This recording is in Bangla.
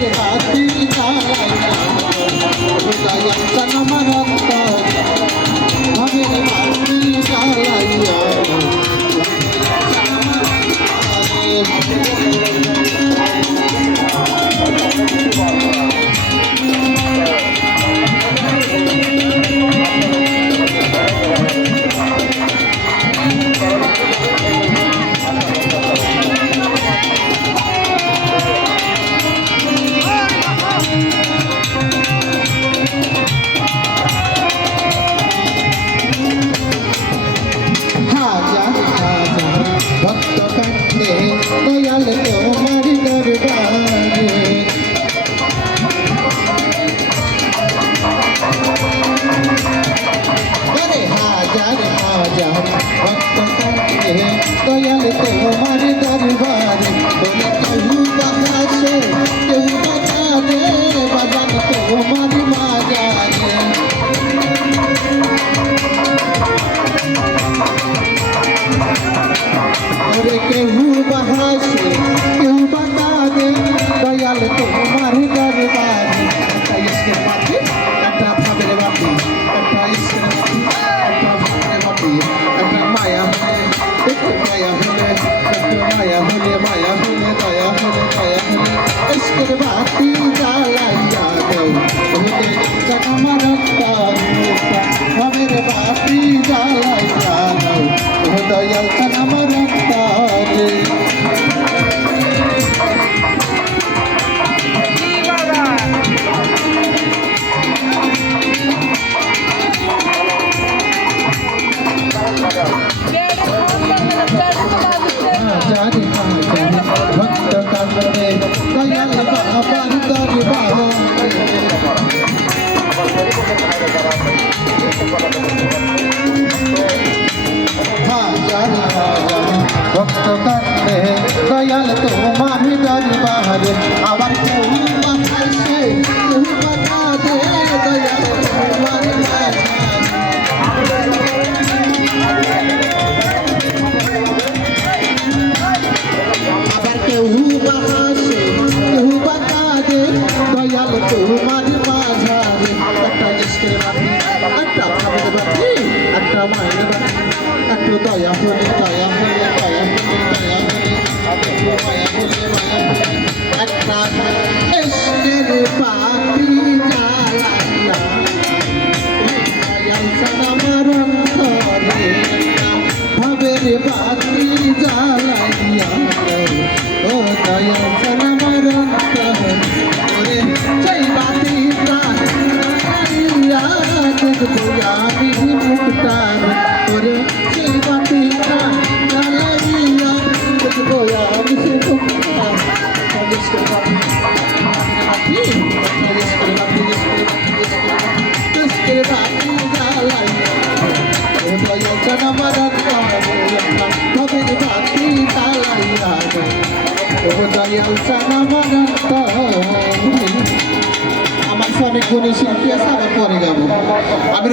ভবের বাতি জ্বালাইয়া দয়াল চান আমার অন্তর ভবের বাতি জ্বালাইয়া ভক্ত কান্দে দয়াল তোমার দরবারে আরে হাজার হাজার ভক্ত কান্দে দয়াল তোমার দরবারে বলে কেউ বাতাসে কেউ বাতাদে বাজান তোমার মাজারে अरे केहू बहासे केहू बता दे दयाल तुम्हार दरबार इसके बाती अट्ठा भावेर बाती अट्ठा इसके अट्ठा भावेर बाती अट्ठा माया होले माया होले माया होले माया होले दया होले दया होले इसके बाती জ্বালাইয়া দেও ওরে জগমর ভাবের বাতি জ্বালাইয়া দেও ও দয়াল জগমর भक्त कांदे दयाल बाबार दरबारे हाजार हाजार भक्त कांदे दयाल तुम्हार दरबारे आबार केउ बातासे केउ बाता दे दयाल तुम्हार केहू बहासे केहू बता दे दयाल तुम्हार माझारे একটা ইশকের বাতি একটা ভাবের বাতি একটা মায়ের বাতি একটু দয়া হলে দয়া হলে দয়া হলে দয়া হলে মায়া হলে মায়া হলে একটা ইশকের বাতি জ্বালাইয়া দয়াল চান আমার অন্তরে ভাবের বাতি জ্বালাইয়া ও দয়াল চান আমার অন্তরে ওরে সেই বাতি জ্বালাইয়া দেখবো আমি মুখটার ওরে সেই বাতি জ্বালাইয়া দেখবো আমি সে মুখটার इसके बाती জ্বালাইয়া ও দয়াল চান আমার অন্তরে ভবের বাতি জ্বালাইয়া দয়াল চান আমার অন্তরে আমার অনেক গুণী শিল্পী আছে আবার পরে গাবো আমি